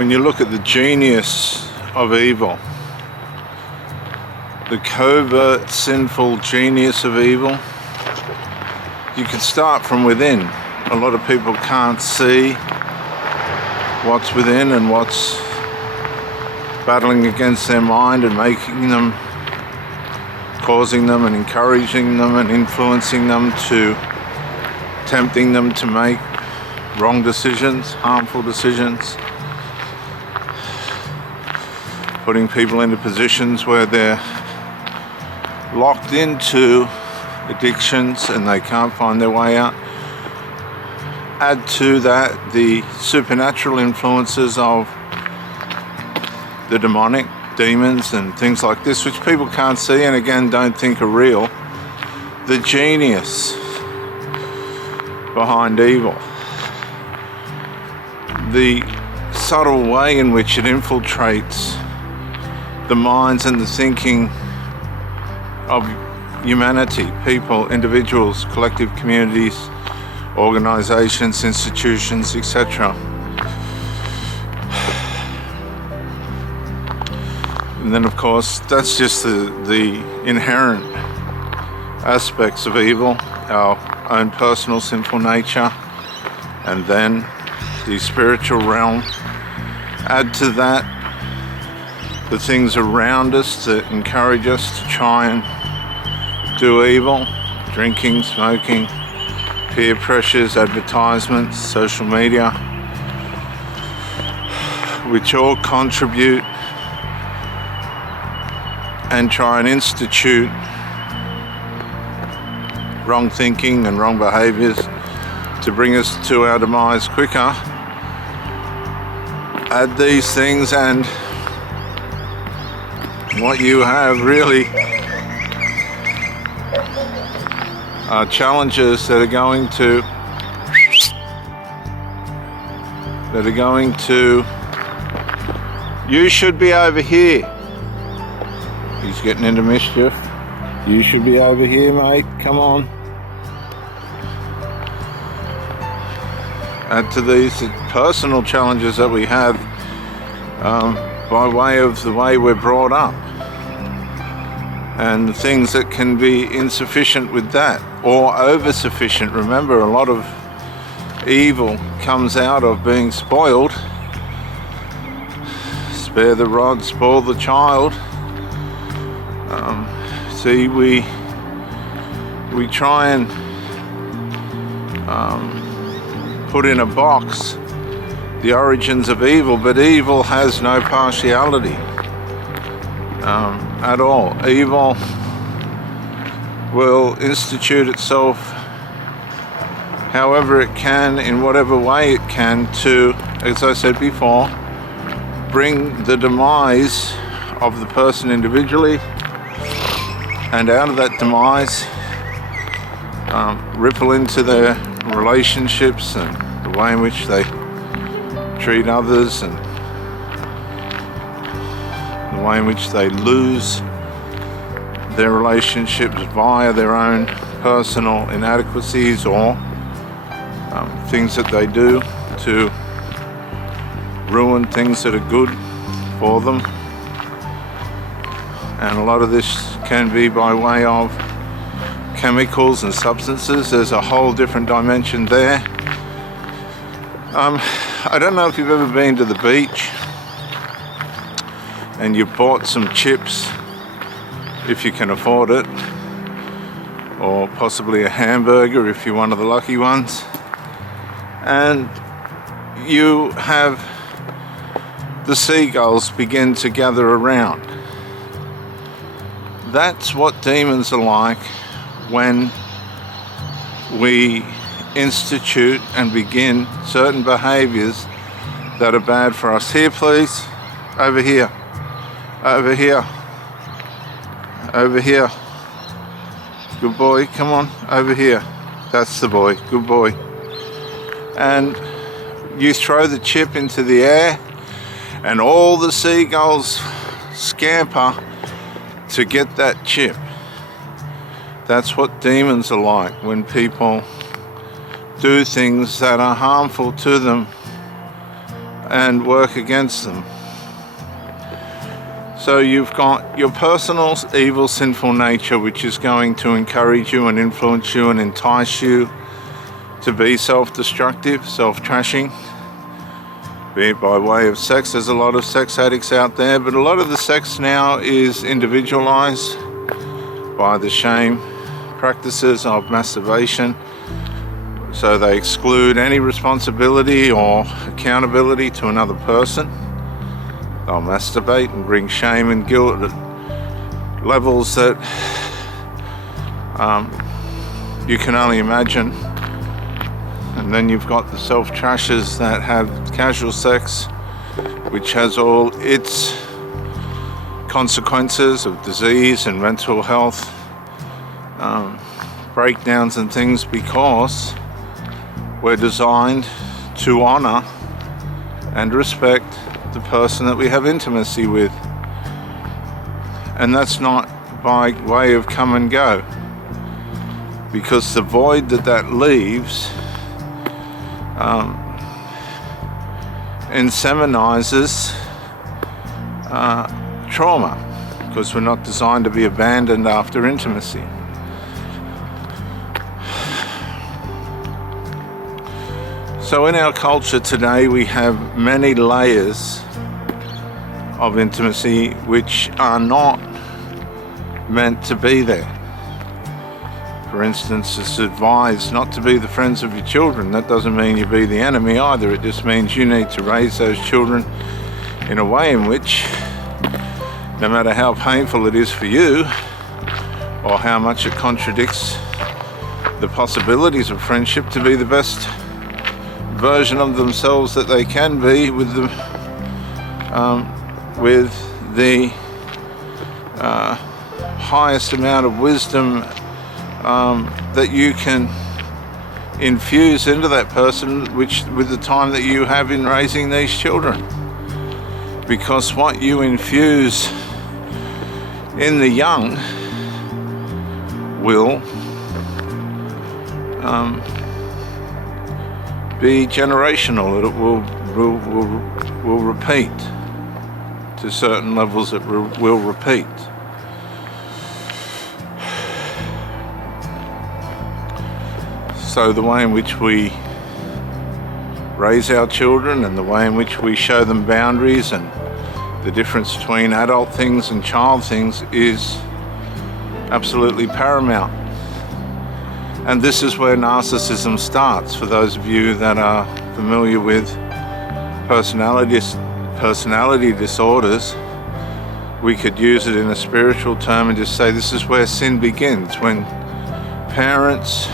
when you look at the genius of evil, the covert, sinful genius of evil, you can start from within. A lot of people can't see what's within and what's battling against their mind and making them, causing them and encouraging them and influencing them to, tempting them to make wrong decisions, harmful decisions, putting people into positions where they're locked into addictions and they can't find their way out. Add to that the supernatural influences of the demonic, demons and things like this, which people can't see and again don't think are real. The genius behind evil, the subtle way in which it infiltrates the minds and the thinking of humanity, people, individuals, collective communities, organizations, institutions, etc. And then of course that's just the inherent aspects of evil, our own personal sinful nature, and then the spiritual realm. Add to that the things around us that encourage us to try and do evil, drinking, smoking, peer pressures, advertisements, social media, which all contribute and try and institute wrong thinking and wrong behaviors to bring us to our demise quicker. Add these things and what you have really are challenges that are going to you should be over here. He's getting into mischief. You should be over here, mate. Come on. Add to these personal challenges that we have by way of the way we're brought up and the things that can be insufficient with that or over-sufficient. Remember, a lot of evil comes out of being spoiled. Spare the rod, spoil the child. See, we try and put in a box the origins of evil, but evil has no partiality at all. Evil will institute itself however it can, in whatever way it can, to, as I said before, bring the demise of the person individually, and out of that demise ripple into their relationships and the way in which they treat others and the way in which they lose their relationships via their own personal inadequacies or things that they do to ruin things that are good for them. And a lot of this can be by way of chemicals and substances. There's a whole different dimension there. I don't know if you've ever been to the beach and you bought some chips, if you can afford it, or possibly a hamburger if you're one of the lucky ones, and you have the seagulls begin to gather around. That's what demons are like when we institute and begin certain behaviors that are bad for us. Here, please. Over here. Over here. Over here. Good boy. Come on. Over here. That's the boy. Good boy. And you throw the chip into the air and all the seagulls scamper to get that chip. That's what demons are like when people do things that are harmful to them and work against them. So you've got your personal evil, sinful nature, which is going to encourage you and influence you and entice you to be self-destructive, self-trashing, be it by way of sex. There's a lot of sex addicts out there, but a lot of the sex now is individualized by the shame practices of masturbation. So they exclude any responsibility or accountability to another person. They'll masturbate and bring shame and guilt at levels that you can only imagine. And then you've got the self-trashers that have casual sex, which has all its consequences of disease and mental health breakdowns and things, because we're designed to honor and respect the person that we have intimacy with. And that's not by way of come and go, because the void that leaves inseminizes trauma, because we're not designed to be abandoned after intimacy. So in our culture today, we have many layers of intimacy which are not meant to be there. For instance, it's advised not to be the friends of your children. That doesn't mean you be the enemy either. It just means you need to raise those children in a way in which, no matter how painful it is for you, or how much it contradicts the possibilities of friendship, to be the best version of themselves that they can be, with the highest amount of wisdom that you can infuse into that person, which with the time that you have in raising these children. Because what you infuse in the young will be generational. It will repeat to certain levels. It will repeat. So the way in which we raise our children, and the way in which we show them boundaries, and the difference between adult things and child things, is absolutely paramount. And this is where narcissism starts. For those of you that are familiar with personality disorders, we could use it in a spiritual term and just say this is where sin begins, when parents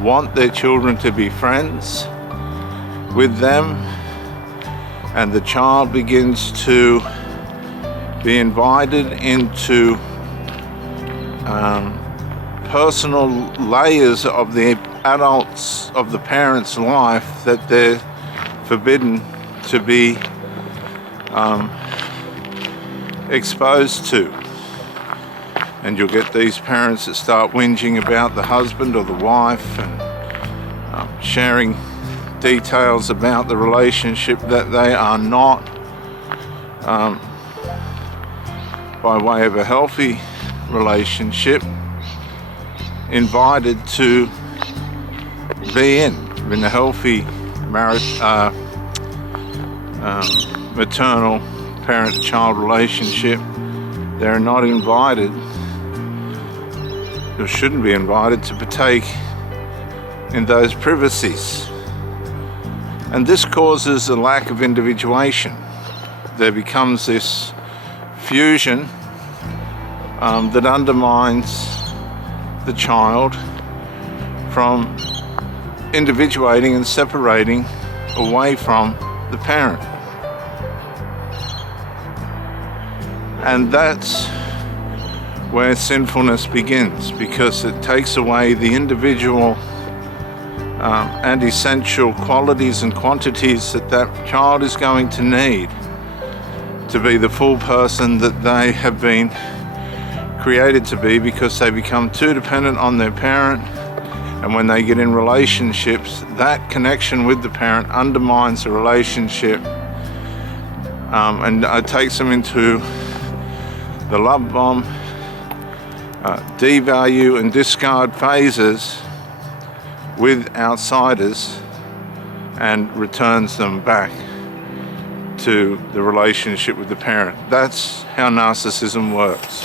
want their children to be friends with them, and the child begins to be invited into personal layers of the adults, of the parents' life, that they're forbidden to be exposed to. And you'll get these parents that start whinging about the husband or the wife, and sharing details about the relationship that they are not, by way of a healthy relationship, invited to be in a healthy marriage, maternal parent-child relationship. They're not invited, or shouldn't be invited, to partake in those privacies. And this causes a lack of individuation. There becomes this fusion that undermines the child from individuating and separating away from the parent. And that's where sinfulness begins, because it takes away the individual and essential qualities and quantities that child is going to need to be the full person that they have been created to be, because they become too dependent on their parent. And when they get in relationships, that connection with the parent undermines the relationship and takes them into the love bomb, devalue and discard phases with outsiders, and returns them back to the relationship with the parent. That's how narcissism works.